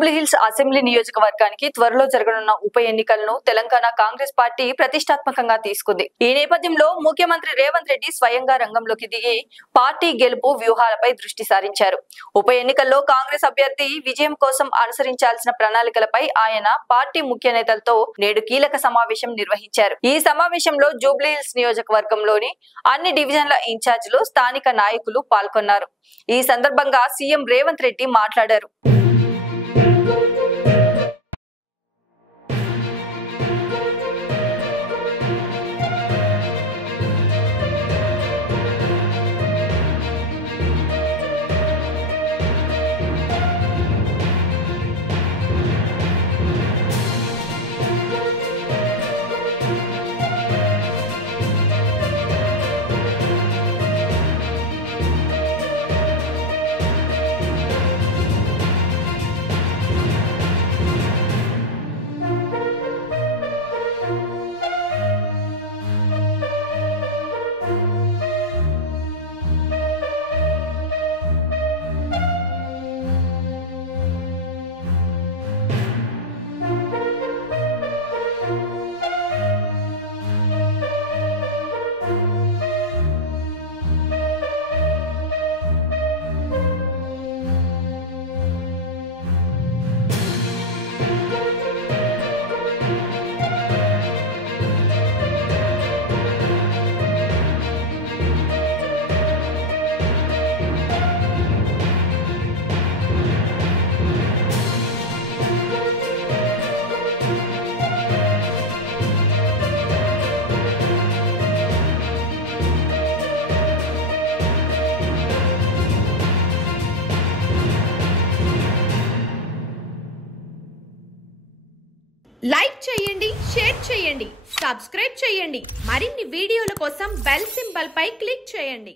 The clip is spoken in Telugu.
జూబ్లీహిల్స్ అసెంబ్లీ నియోజకవర్గానికి త్వరలో జరగనున్న ఉప ఎన్నికలను తెలంగాణ కాంగ్రెస్ పార్టీ ప్రతిష్టాత్మకంగా తీసుకుంది. ఈ నేపథ్యంలో ముఖ్యమంత్రి రేవంత్ రెడ్డి స్వయంగా రంగంలోకి దిగి పార్టీ గెలుపు వ్యూహాలపై దృష్టి సారించారు. ఉప ఎన్నికల్లో కాంగ్రెస్ అభ్యర్థి విజయం కోసం అనుసరించాల్సిన ప్రణాళికలపై ఆయన పార్టీ ముఖ్య నేతలతో నేడు కీలక సమావేశం నిర్వహించారు. ఈ సమావేశంలో జూబ్లీహిల్స్ నియోజకవర్గంలోని అన్ని డివిజన్ల ఇన్ఛార్జీలు, స్థానిక నాయకులు పాల్గొన్నారు. ఈ సందర్భంగా సీఎం రేవంత్ రెడ్డి మాట్లాడారు. లైక్ చేయండి, షేర్ చేయండి, సబ్స్క్రైబ్ చేయండి. మరిన్ని వీడియోల కోసం బెల్ సింబల్ పై క్లిక్ చేయండి.